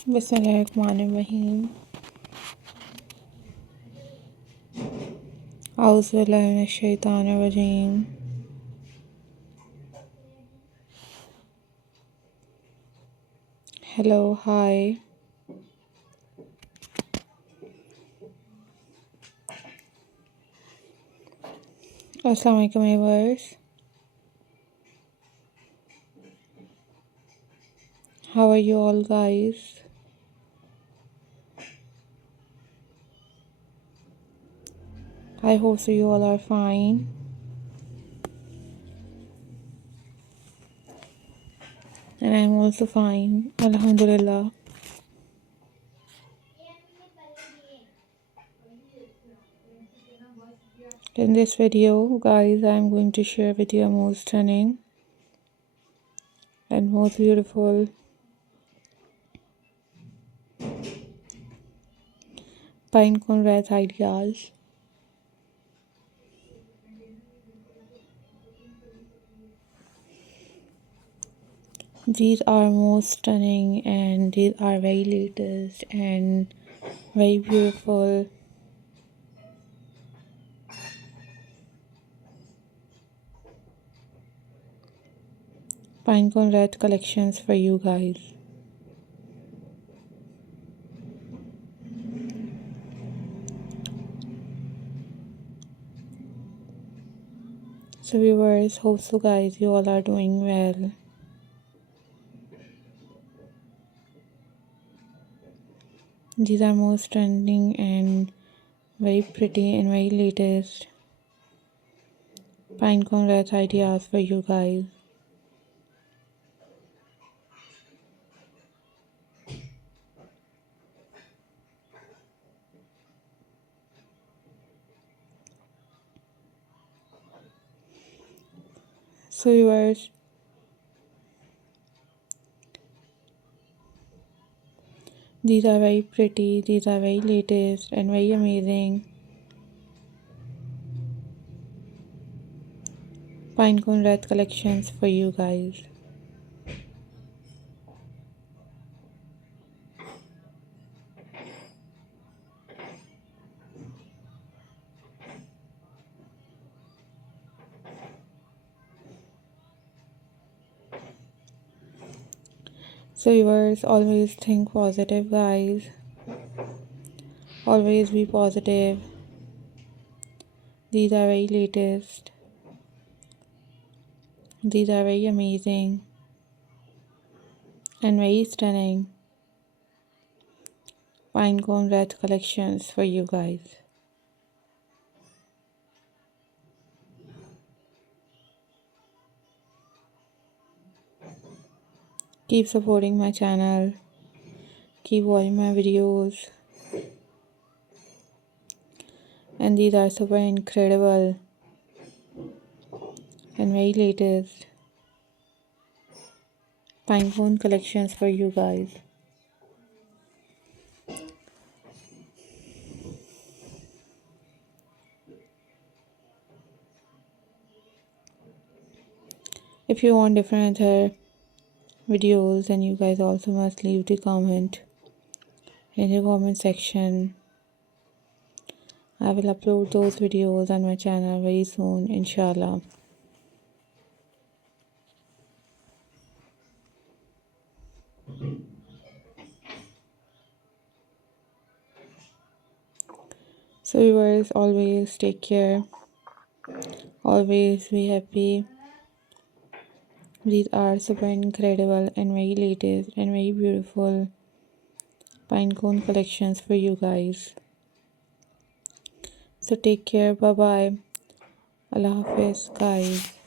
Bismillahirrahmanirrahim. Auzubillahi minash-shaytanir-rajeem. Hello, hi. Assalamualaikum viewers. How are you all guys? I hope so you all are fine. And I'm also fine. Alhamdulillah. In this video, guys, I'm going to share with you a most stunning and most beautiful pinecone wreath ideas. These are most stunning and these are very latest and very beautiful. Pinecone wreath collections for you guys. So viewers, hope so guys you all are doing well. These are most trending and very pretty and very latest pinecone wreath ideas for you guys. So viewers, these are very pretty, these are very latest and very amazing pinecone wreath collections for you guys. So viewers, always think positive guys. Always be positive. These are very latest. These are very amazing and very stunning pinecone wreath collections for you guys. Keep supporting my channel. Keep watching my videos. And these are super incredible and very latest pinecone collections for you guys. If you want different other videos, then you guys also must leave the comment in the comment section. I will upload those videos on my channel very soon, inshallah. So viewers, always take care. Always be happy. These are super incredible and very latest and very beautiful pinecone collections for you guys. So take care. Bye bye. Allah Hafiz guys.